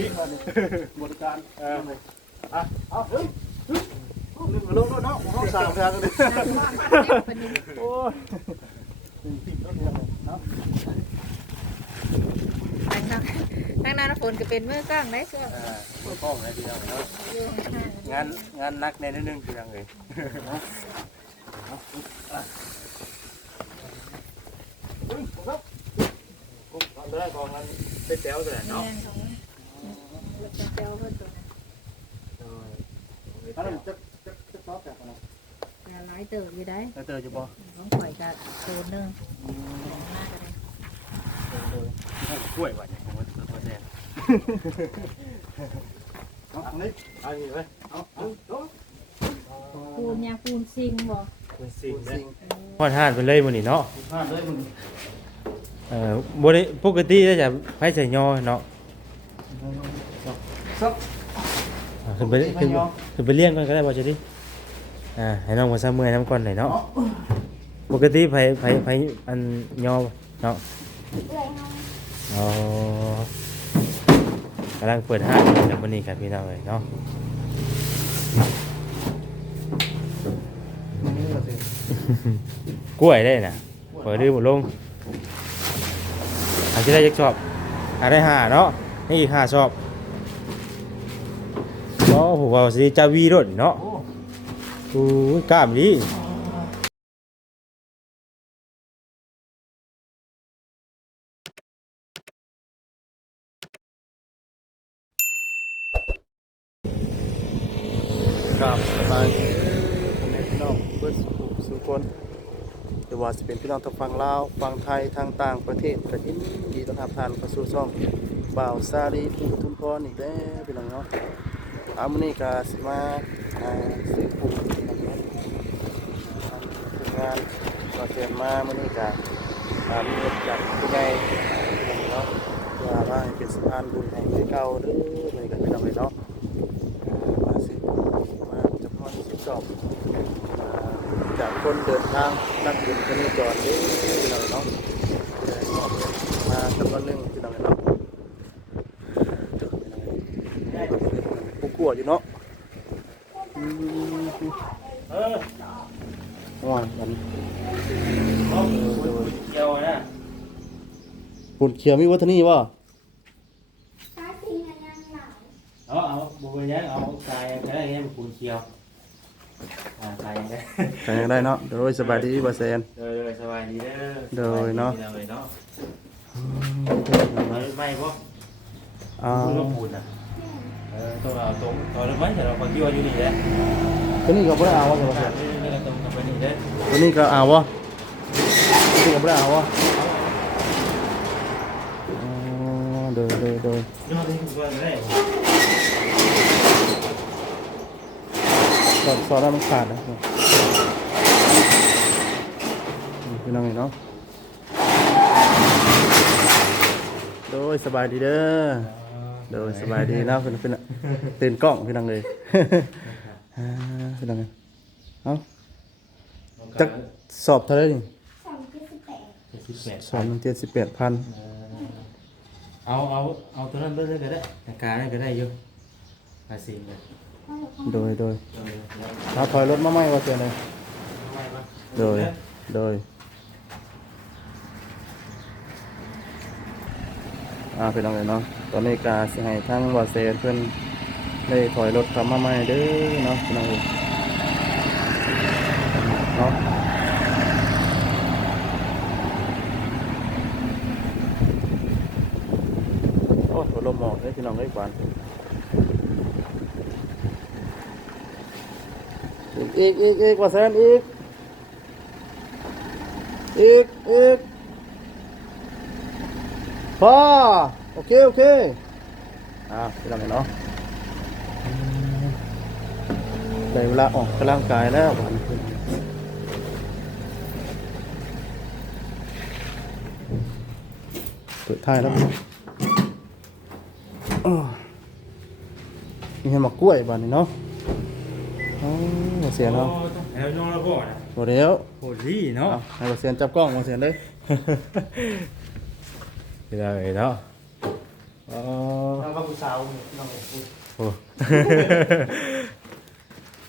อีกบริการเอออะเอาเฮ้ยนึกมลงแล้วเนาะห้องสามทางเลยโอ้ยเป็นสิ่งที่เนาะทางนั้นทานฝนก็เป็นมือกล้องได้เชื่ออ่าบ่พ้องนะพี่น้องเนาะงานงานนักแน่นิดนึงพี่น้องเอ้ยเฮ้ยครับโอ้ทำได้กองนั้นเป็นแถวเลยเนาะ อันนั้นจะจะจะซอฟแบบไหนหลายเติบอยู่ได้ แล้วเจอจะบ่ต้องปล่อยกับโซนหนึ่งมากเลยกล้วยว่าเนี่ยผมว่าตัวแทนเอาอันนี้เอาอย่างนี้ไปเอาเอาเอาปูนยาปูนซิงบ่เป็นสิ่งสิ่งพอดทานไปเลยมื้อนี้เนาะพลาดเลยมึงเอ่อบ่ได้ปกติจะไผใส่ยอเนาะ ซับอ่าขึ้นไปขึ้นไปขึ้นไปเลี้ยงก่อนก็ได้บ่จะดิอ่าให้น้องมาซะเมื่อยน้ำก่อนหน่อยเนาะเนาะปกติไผไผไผอันยอเนาะอ๋อกำลังเปิดห้างอยู่แต่วันนี้ครับพี่น้องเลยเนาะกล้วยได้น่ะเปิดดื้อหมดลงอาจจะได้ยักชอบอาได้ห้าเนาะนี่อีกห้าชอบโอ้ ผมว่าสิจาวีรถเนาะโอ้ยกล้ามดีครับสบายพี่น้องเพื่อนสุขสุขคนหรือว่าจะเป็นพี่น้องทางฝั่งลาวฝั่งไทยทางต่างประเทศก็ยินดีต้อนรับทานเข้าสู่ช่องบ่าวซาลีทุนทุนพรอีกแล้วพี่น้องเนาะ อามื้อนี้ก็สิมาอ่าซื้อปูนะครับทำงานก็เตรียมมามื้อนี้ก็ตามเฮ็ดจากผู้ใหญ่เนาะว่าว่าเป็นสะพานบุญให้คือเก่าเด้ออนี้ก็พี่น้องเอ้ยเนาะมาสิมาจำนวนสิบสองจากคนเดินทางนักบุญคนนี้จอดนี่พี่น้องเนาะเนออกมาจำนวนหนึ่งพี่น้องเนาะผู้กลัวอยู่เนาะอืม เออ ว่าอัน เอาเกี่ยวนะ ปุ่นเขียวมีวัฒนีวะเอาเอาบุกไปยังเอากายก็ได้ยังปูนเคียวอ่ากายยังได้ใครยังได้เนาะโดยสบายดีบาเซน โดยโดยสบายดีเด้อโดยเนาะสบยดีเนาะไม่ไม่พวกอ่าคุณลูกปูนอะเออต้องเอาตรงตอนนี้ไม่แต่เราคนที่ว่าอยู่นี่แหละตัวนี้ก็ไม่ได้เอาวะใช่ไหมอ่านี่นี่ก็ตรงกับไปนี่เด้อตัวนี้ก็เอาวะตัวนี้ก็ไม่ได้เอาวะอ๋อ โดยโดยโดยยอดที่ว่าได้สอนสอนแล้วมันขาดนะพี่น้องเห็นเนาะโดยสบายดีเด้อโดยสบายดีนะเพื่อนเพื่อนตื่นกล้องพี่น้องเลยอ่าพี่น้องเลยเอาจะสอบเท่าไหร่นี่สิบแปดสอบมันเจ็ดสิบแปดพัน เอาเอาเอาตัวนั้นเลยก็ได้อาการนั่นก็ได้อยู่ภาษีเลยโดยโดยเออแล้วถ้าถอยรถมาไหมว่าเสียเลยไม่ปะโดยโดยอ่าพี่น้องเลยเนาะตอนนี้กาสิให้ทั้งวาเซนเพื่อนได้ถอยรถกลับมาใหม่เด้อเนาะพี่น้องเลยเนาะ โอ้ยลมหมอกเลยพี่น้องเลยกวานอีกอีกอีกว่าเซนอีกอีกอีกพอโอเคโอเคอ่าไปทำไงเนาะได้เวลาออกกำลังกายแล้ววันเปิดท้ายแล้ว มีให้หมากกล้วยบ้านนี้เนาะอ๋อเสียเนาะแล้วน้องเราบ่นะหมดแล้วโหดดีเนาะเอาให้เสียนจับกล้องมาเสียนเลย Thì là vậy đó อ๋อน้องก็ผู้สาวน้องเอ้ยโอ้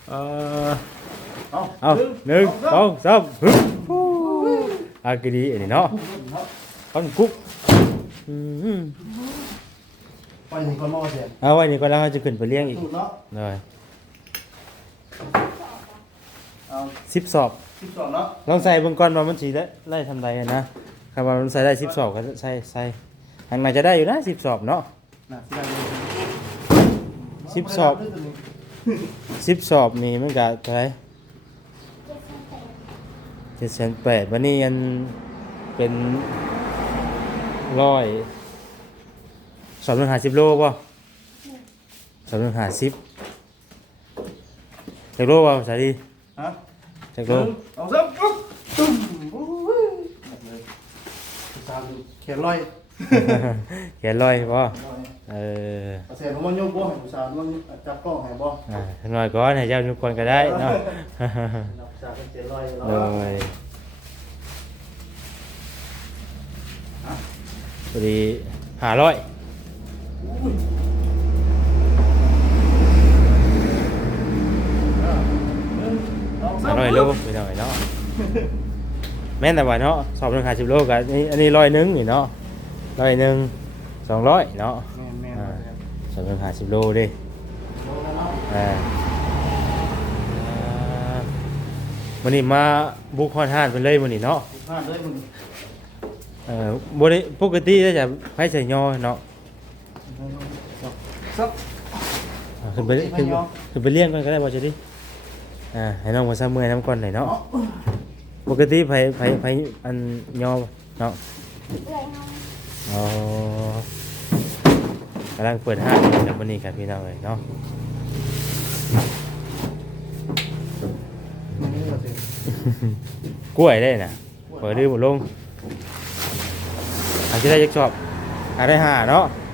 เออเอาเอาหนึ่งสองสามฮึบอากดีอันนี้เนาะก้อนกุ๊กอืม ไปถึงคนมอเสียเอาไว้นี่ก็แล้วเราจะขึ้นไปเลี้ยงอีกสูตรเนาะเลยเอาสิบสอบ สิบสองเนาะลองใส่เบิ่งก่อนว่ามันสีได้ไล่ทำใดอะนะคำว่ามันใส่ได้สิบสอบก็ใส่ใส่ทางไหนจะได้อยู่นะสิบสอบเนาะ น่ะสิได้เลยสิบสอบ สิบสอบนี่มันก็เท่าไหรเจ็ดแสนแปดวันนี้ยันเป็นร้อย สอบหนึ่งหาสิบโลป่ะสอบหนึ่งหาสิบจากโลป่ะสาดีฮะจากหโลนึ่งสองสามปุ๊บตุ้มโอ้ยแบบเลยผู้สาวอยู่เขียนลอยแขนลอยป่ะลอยเออเอาเสียผมมันยกบ่ให้ผู้สาวมันจับกล้องให้บ่อ่าหน่อยก่อนให้เจ้าทุกคนก็ได้เนาะผู้สาวเป็นเขียนลอยโดเนาะยพอดีหาร้อยส หาร้อยโลไปหน่อยเนาะแม่นแต่ว่าเนาะสอบหนึ่งหาสิบโลกันนี่อันนี้ร้อยหนึ่งนี่เนาะร้อยหนึ่งสองร้อยเนาะแม่นแม่นอ่าสอบหนึ่งหาสิบโลเดิอ่าอ่าวันนี้มาบุกคอนทานไปเลยวันนี้เนาะพลาดเลยมึงเอ่อบ่ได้ปกติจะไผใส่ยอเนาะ สักอ่าขึ้นไปขึ้นขึ้นไปเลี้ยงก่อนก็ได้บ่จะดิอ่าให้น้องมาซะเมื่อยน้ำก่อนหน่อยเนาะปกติไผไผไผอันยอเนาะอ๋อกำลังเปิดห้างอยู่จากวันนี้ครับพี่น้องเลยเนาะกล้วยได้น่ะเปิดดื้อหมดลงอาจจะได้ยักชอบอาได้ห้าเนาะ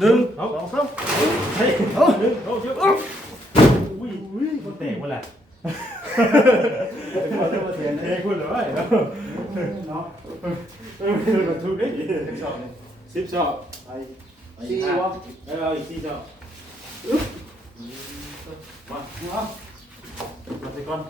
ถึงเอาปึ๊บเอออ๋อเองดีแท้บ่เสียงโอ้เนาะโหเนาะปถอนแล้วบัดนี้แล้วเติมม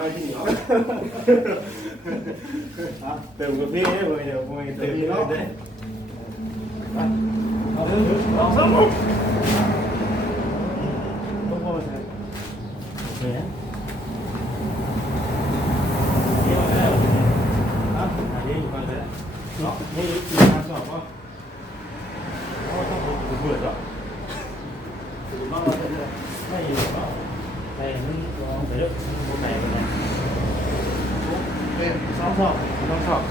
าที่นี่เนาะเติมกาแฟได้บ่เดี๋ยวบ่เติมเนาะได้เอาหนึ่งสองสามลงบ่เสียง เนี่ยเดี๋ยวได้อะอันนี้อยู่ก่อนเลยเนาะนี่อีกมาสอบบ่โอ้ต้องเบื่อจ้ะ ถึงมาบ่เสียงเลย ไม่อยู่เนาะไปมันลองไปเด้อบ่ไปบ่ได้ เป็นสองสอง ต้องสอบ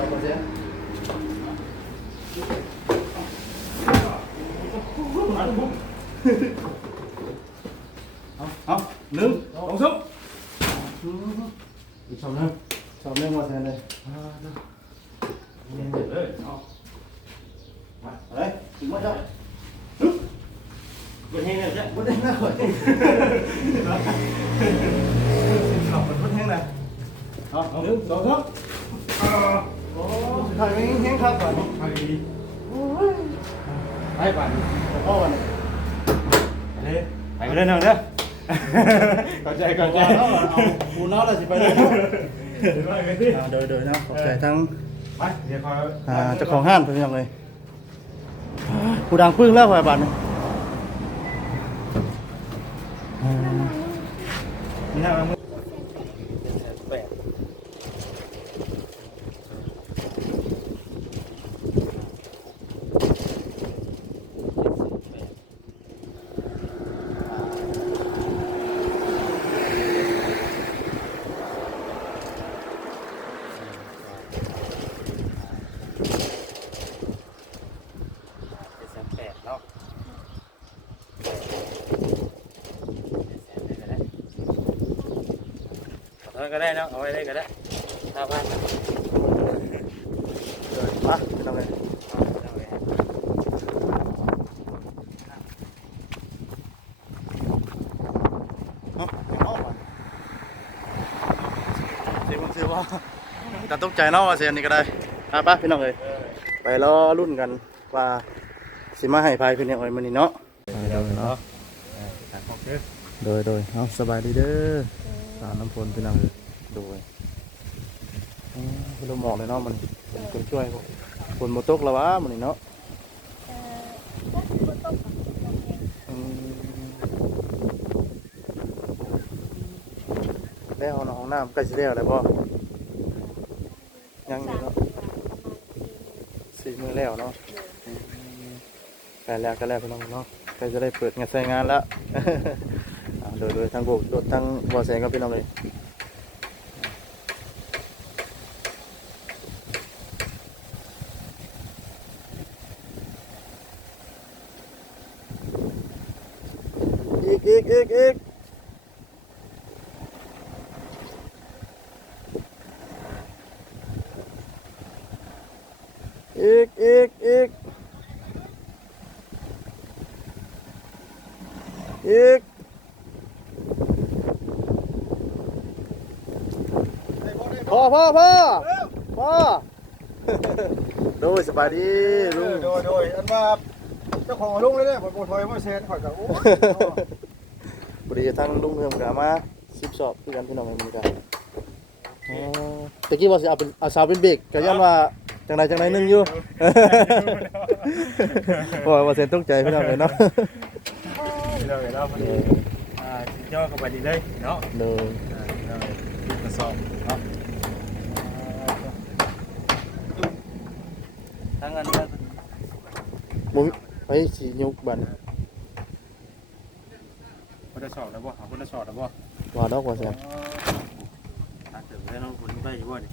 สองสองบ่เสียงอันปุ๊บเอาเอาหนึ่งส น้องเด้อเข้าใจเข้าใจเอาเอาปูนอแล้วสิไปเลยเดี๋ยวไปกันดิอ่าโดยโดยนะขอบใจทั้งไปเดี๋ยวคอยอ่าเจ้าของห้างเป็นยังไงผู้ดังพึ่งแล้วข่อยบัดนี้อ่านี่นะ ก็ได้เนาะเอาไว้ได้ก็ได้ตาพันเดินมาพี่น้องเลยเอ้ายังออกมาเสียงมันเสียว่าแต่ตกใจเนาะว่าเสียงนี้ก็ได้อะไปพี่น้องเลยไปรอรุ่นกันว่าสิมาให้พายเพิ่นยังไงมื้อนี้เนาะเดี๋ยวเนาะตัดพวกเด้อโดยโดยเอาสบายดีเด้อสาว น้ำฝนพี่น้องเลยโดยอืมพี่ลมหมอกเลยเนาะมันเป็นช่วยพวกฝนบ่ตกแล้ววะมื้อนี้เนาะเอ่อก็คือบ่ตกกับตกเองอืมแล้วเอาห้องน้ำใกล้สิแล้วแล้วบ่ยังอยู่เนาะสี่มือแล้วเนาะอืมใกล้แล้วใกล้แล้วพี่น้องเนาะใกล้จะได้เปิดงานใช้งานแล้วอ่า โดยโดยทางโบกโดยทางบ่อแสงก็พี่น้องเลยอีกอีกอีกอีกอีกอีกอีกอีก พ่อพ่อพ่อพ่อโดยสบายดีลุงโดยโดยอันว่าเจ้าของลุงเลยเนี่ยผมถอยมาเซนข่อยกับโอ้บริทั้งลุงเฮือมกับมาสิบสอบคือกันพี่น้องเหมือนกันอ๋อตะกี้ว่าสิเอาเป็นเอาสาวเป็นเบรกก็ย้อนว่าจังไรจังไรหนึงอยู่โอ้ยว่าเซนตกใจพี่น้องเลยเนาะเดี๋ยวเนาะพอดีอ่าสิย่อเข้าไปดีเลยเนาะโดยอ่าเดี๋ยวกระสอบเนาะ ทั้งอันนั้นบุ้ไปสียุกบันคนละสอบแล้วบ่เอาคนละสอบแล้วบ่ว่าดอกว่าเซนถ้าเกิดได้น้องคนได้อยู่บ่นี่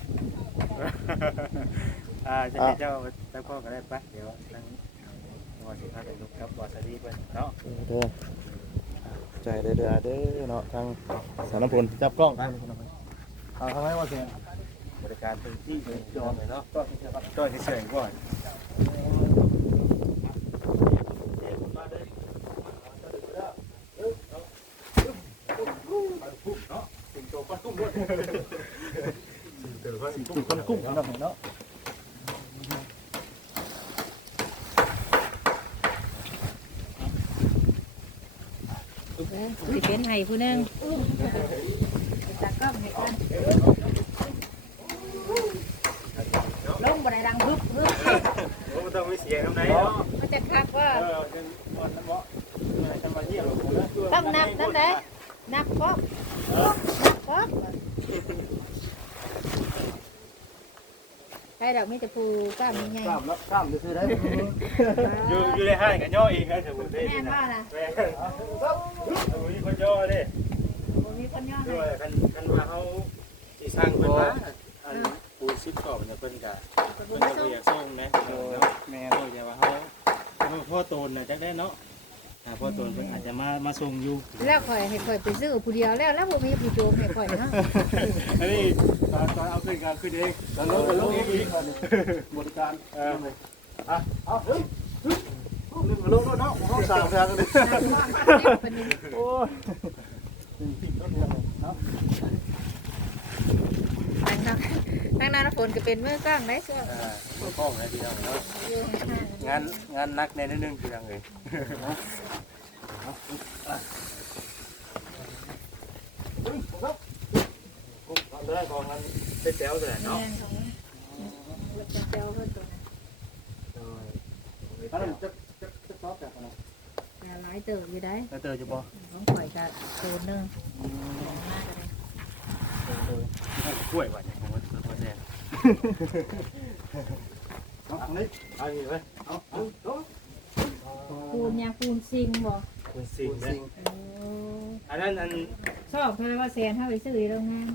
อ่าจะให้เจ้าตะพ่อก็ได้ปะเดี๋ยวทั้งวาสิพาไปลุกกับวาซาบิเพิ่นเนาะเด้อใจเด้อเด้อเด้อเนาะทางสารพลจับกล้องได้พี่น้องเอาทำไมว่าเซนบริการเต็มที่เลยจองเลยเนาะก็ก็เฉยๆก่อน ตัวควันกุ้งด้วยสิงตัวควันกุ้งตัวควันกุ้งนะเนาะ thì tiến hay phụ nương lông vào này đang húp húp không tao mới xỉa hôm nay đó nó chặt khác quá tăng nặng lắm đấy nặng quá ดอกมีแต่ผู้กล้ามใหญ่กล้ามแล้วกล้ามจะซื้อได้อยู่อยู่ในห้างกันย่อเองนะสมมุติได้แม่นี่นนะว่าล่ะแม่สมมุติคนย่อเด้บ่มีคนย่อด้ให้วยคันคันว่าเฮาสิสร้างเพิ่นว่าอันปูซิปกรอบเนี่ยเพิ่นก็เพิ่นก็อยากส่งนะเนาะแม่โอ้ยอย่าว่าเขาเขาพ่อโตนน่ะจักได้เนาะ อ่าพ่อโตนเพิ่นอาจจะมามาส่งอยู่แล้วข่อยให้ข่อยไปซื้อผู้เดียวแล้วแล้วบ่มีผู้โจมให้ข่อยเนาะอันนี้ตอนตอนเอาขึ้นก็ขึ้นเองตอนลงก็ลงเองอีกบริการเออเอาเฮ้ยลืมกระโดดเนาะห้องสามแพงเลยโอ้ยทางนั้นทางนั้นฝนก็เป็นมือกล้องได้เสื้ออ่าตัวข้องนะพี่น้องเนาะงานงานนักแน่นิดนึงพี่น้องเอ้ย ได้ของนั้นเป็นแถวแสนเนาะเนาะเจ้าเพิ่นตัวนั้นอันนั้นจะจะจะซอฟแบบนั้นแต่หลายเติบอยู่ได้แล้วเจอจะบ่ของข่อยก็โซนหนึงมากเลยกล้วยว่ะเนี่ยผมว่าตัวแดงเอาอันนี้เอาอีกเว้ยเอาเอาเอาปูนยาปูนซิงบ่ คุณสิงห์นะโอ้อันนั้นอันชอบเท่าไหร่ว่าแสนเท่าไปซื้ออยู่โรงงาน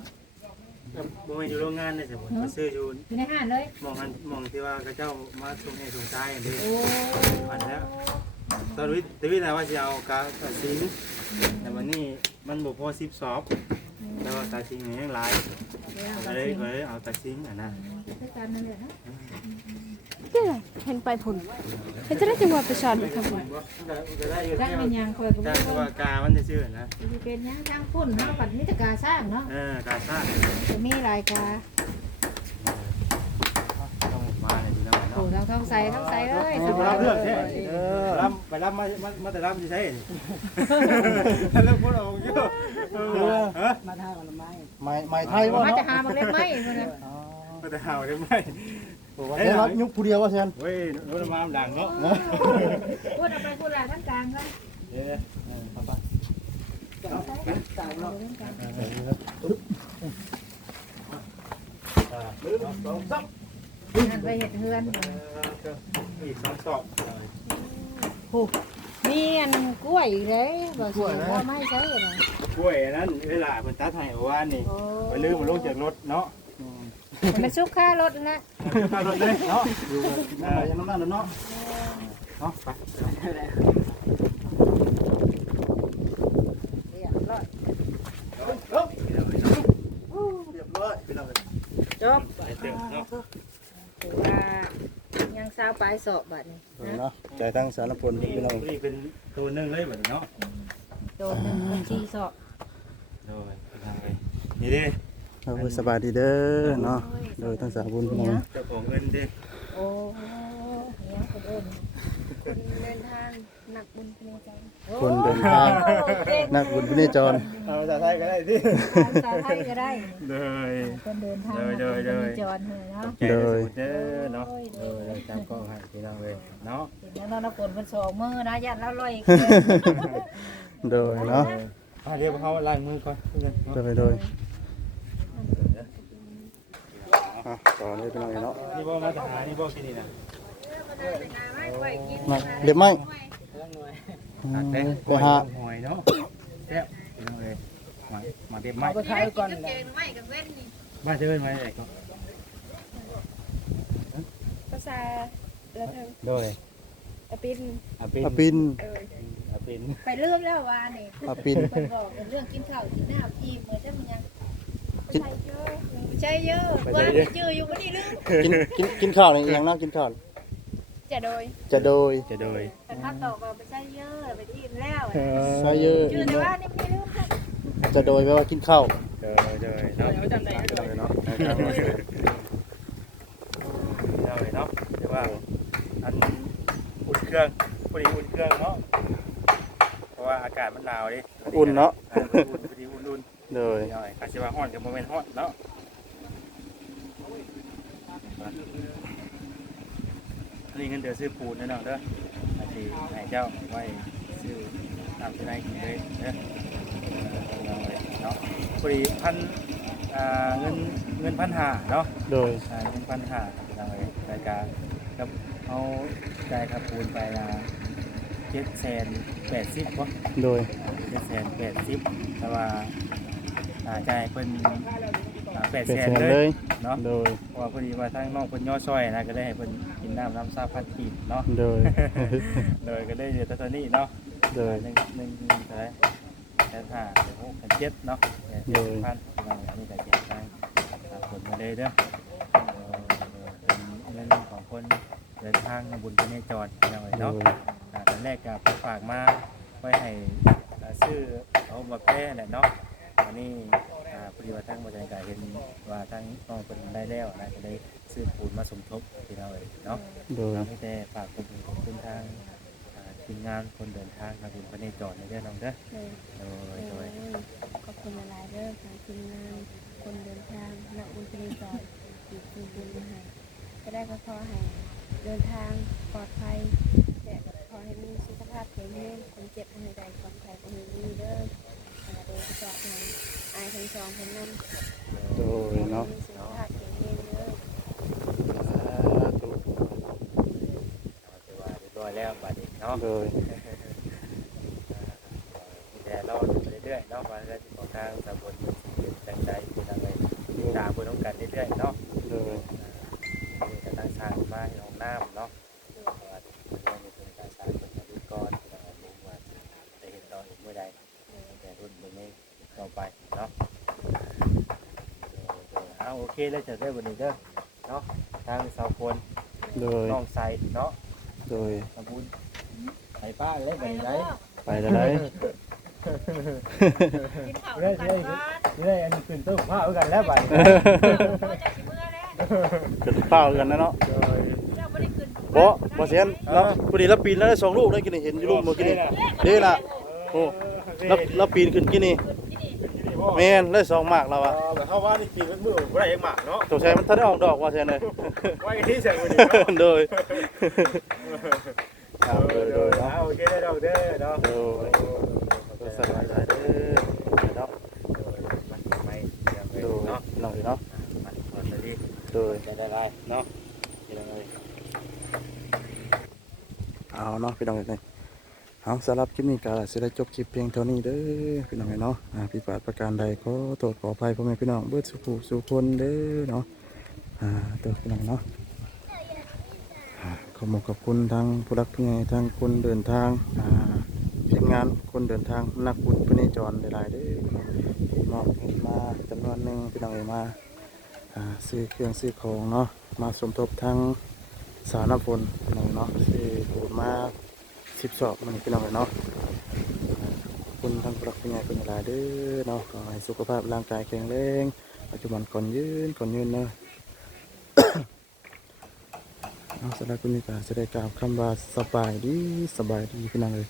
บ่มาอยู่โรงงานนี่สิผมมาซื้ออยู่อยู่ในห้างเลยมองอันมองที่ว่าเขาเจ้ามาส่งให้ส่งท้ายอันนี้โอ้ผ่านแล้วตอนวิทย์ตอนวิทย์นะว่าจะเอากาสิงแต่วันนี้มันบอกพอสิบสอบอืมแต่ว่าตาชิงนี่ยังหลายเดี๋ยวก็เราเลยสิก็เลยเอาตาชิงอะนะคือกันนั่นแหละ นะเด้อเห็นไปผลเห็นจะได้จังหวะไปสอนทำผลก็ได้อยู่จ้างเป็นหยังคอยก็บ่จ้างรู้ว่ากามันจะชื่อนะสิเป็นหยังจ้างพุ่นเนาะปัดนี้แต่กาสร้างเนาะเออกาซ่าจะมีหลายกาต้องมาเลยพี่น้องโอ้เนาะทั้งท้องใสทั้งใสเอ้ยไปสบารัยบเรื่องใช่เออรับไปรับมามาแต่รับที่ใช่เรื่องพูดออกเยอะเออฮะไม้ไม้ไทยว่ามาเนาะจะหาบักเล็กไหมเพิ่นน่ะมาแต่หาวได้ไหม เฮ้ยรับยุคผู้เดียวว่าแทนเฮ้ยรถมาดังเนาะพูดเอาไปพูดหลายทั้งกลางเลยเด้อนั่นไปเฮ็ดเฮือนอีกสองสอบมีอันกล้วยอีกเลยบ่สิบ่ไม่ใช่น่ะกล้วยนั้นเวลาเพิ่นตัดให้ว่านี่โอ้ไปลืมมาลงจากรถเนาะ มันสุกค่ารถนะข้ารถเลยเนาะอยู่กับกินน้ำไปยังน้ำนั่นเนาะเนาะไปเรียบร้อยเรียบร้อยพี่น้องจบไปเติมเนาะถือว่ายังสาวปลายสอบบัดนี้เนาะใจทั้งสารพลพี่น้องนี่เป็นตัวนึงเลยแบบเนาะโดนหนึ่งบัญชีสอบโดยทางไปนี่ดิ เอาไว้สบายดีเด้อเนาะโดยทั้งสารพลพี่น้องเจ้าของเงินดิโอ้เนี่ยคนอื่นคนเดินทางหนักบุญในใจคนเดินทางนักบุญพิเนจรเอาภาษาไทยก็ได้ดิภาษาไทยก็ได้เลยคนเดินทางเดินเดินเดินจรเลยเนาะใจเด้อเด้อเนาะเออจำกล้องให้พี่น้องเลยเนาะเห็นแล้วเราฝนเป็นสองมือนะยันแล้วลอยอีกโดยเนาะอะเดี๋ยวเขาล้างมือก่อนโดยโดย อะต่อเลยพี่น้องเนาะนี่บ่มาทหารนี่บ่กินนี่นะมาเรียบไหมหักไปเด้หาหอยเนาะแซ่บพี่น้องเลยมามาเก็บไม้เอาไปขายก่อนนะบ้านเจอไม้ไหนก็ภาษาแล้วทางโดยอปินอาปินอาปินเอออาปินไปเรื่องแล้วว่านี่อาปินเพิ่นบอกเรื่องกินข้าวกินน้ำทีเหมือนจะมันยัง ภาษาเยอะใจเยอะว่าเจออยู่บ่นี่ลืมกินกินกินข้าวในอีหยังเนาะกินข้าวจะโดยจะโดยจะโดยแต่ถ้าตอบว่าไปใจเยอะไปที่อิ่มแล้วซาเยอะชื่อแต่ว่านี่ไม่ลืมค่ะจะโดยแปลว่ากินข้าวโดยโดยเนาะจำได้โดยเนาะเอาเลยเนาะเดี๋ยวว่าอันอุ่นเครื่องพอดีอุ่นเครื่องเนาะเพราะว่าอากาศมันหนาวดิอุ่นเนาะอ่อุ่นพอดี อุ่นๆโดยหน่อยอาจจะว่าฮ้อนกับโมเมนต์ฮ้อนเนาะนี่เงินเดือนซื้อปูนแน่นอนเด้ออาทีให้เจ้าไว้ซื้อตามที่ได้กินเลยเด้อเอาไว้เนาะพอดีพันอ่าเงินเงินพันห้าเนาะ โดยอ่าเงินพันห้าเอาไว้รายการกับเอาจ่ายค่าปูนไปละเจ็ดแสนแปดสิบวะโดยเจ็ดแสนแปดสิบแต่ว่า อ่าจ่ายเป็นแปดเป็นแสแสนนเลเลยยเนาะโดยเพราะว่าพอดีว่าทางน้องเพิ่นย่อซอยนะก็ได้ให้เพิ่นกินน้ำน้ำซาพัดกีบเนาะ โดยโดยก็ได้เดือดตอนนี้เนาะโดยหนึ่งหนึ่งเท่าไหร่แสนห้าแสนหกแสนเจ็ดเนาะแสนโดเจ็ดยพันเราอันนี้ก็เจ็ดทางตามผลมาเลยเด้อเออเป็นเงินของคนเดินทางมาบุญพระเนจรเราไว้โดเนาะยอ่าตอนแรกก็ไปฝากมาไว้ให้อ่าซื้อเอามาแพร่แหละเนาะวั นนี้อ่าพอดีว่าทั้งบริการเห็นว่าทั้งน้องคนได้แล้วนะก็ได้ซื้อปูนมาสมทบที่เราเลยเนาะโดยเราไม่ได้ฝากขอบคุณขอบคุณทางอ่าทีมงานคนเดินทางมาบุญพระเนจรในเรื่องน้องเด้อเลยโดยโดโดยยขอบคุณหลายๆเด้อทางทีมงานคนเดินทางหนักบุญเป็นจอยอีกคือบุญมาให้ก็ได้ก็ขอให้เดินทางปลอดภัยแต่ขอให้มีสุขภาพแข็งแรงคนเจ็บคนใดปลอดภัยคนนี้เด้ออ่า โดยเฉพาะทางอายทั้งสองคนนั้นโดยเนาะมีสุขภาพแข็งแรงเด้อสาธุถือว่าเรียบร้อยแล้วบัดนี้เนาะโดยแต่เราไปเรื่อยๆเนาะว่าจะของทางสาบนจังใจเป็นอะไรตามบนต้องการเรื่อยๆเนาะโดยมีการตั้งสร้างมาให้ห้องน้ำเนาะว่าเรามีเป็นการสร้างเป็นรุ่นก้อนเรา รู้ว่าจะเห็นต่ออีกเมื่อใดแต่รุ่นนี้ต่อไปเนาะแล้วจะได้วันนี้เด้อเนาะทางสาวคนโดยน้องใสเนาะโดยขอบคุณไปป้าเลยไปไหนไปได้เลยกินข้าวได้กันได้ก่อนได้อันนี้ขึ้นตู้ผ้าเอากันแล้วไปโอ้ยจะสิเมื่อแล้วเกิดเปล่ากันนะเนาะเจ้าบ่ได้ขึ้นบ่บ่เสียนเราพอดีเราปีนแล้วได้สองลูกได้กินนี่เห็นอยู่ลูกเมื่อกี้นี่เด้ล่ะโอ้ เราเราปีนขึ้นกินนี่แม่นได้สองหมากเราอะแบบเข้าว่านี่กินเป็นมือบ่ได้ยังหมากเนาะตัวใช้มันทันได้ออกดอกว่าเสียนเลยไว้ที่เสียงวันนี้โดยเนาะโดยโดยโอเคได้ดอกเด้อเนาะโดยสบายใจเด้อเนาะไปเดี๋ยวไปโดยเนาะน้องเนาะมันก่อนดีโดยจะได้ไรเนาะเอาเนาะพี่น้องเอ้ย เอาสำหรับคลิปนี้ก็สิได้จบคลิปเพียงเท่านี้เด้อพี่น้องเนาะอ่าผิดพลาดประการใดขอโทษขออภัยพ่อแม่พี่น้องเบิดสุขสุขคนเด้อเนาะอ่าเด้อพี่น้องเนาะขอบขอบคุณทางผู้รักผู้ใหญ่ทางคนเดินทางอ่าทีมงานคนเดินทางนักบุญพเนจรหลายๆเด้อมอบเงินมาจำนวนหนึ่งพี่น้องเอ้ยมาซื้อเครื่องซื้อของเนาะมาสมทบทางสาวน้ำฝนพี่น้องเนาะที่ปูดมา สิบสอบมันพี่น้องเนาะคุณทางปรักเป็นไงเป็นหลาเด้อเนาะขอให้สุขภาพร่างกายแข็งแรงปัจจุบันก่อนยืนก่อนยืนเนาะเอาสำหรับคุณนิกาแสดงกล่าวคำว่าสบายดีสบายดีพี่น้องเลย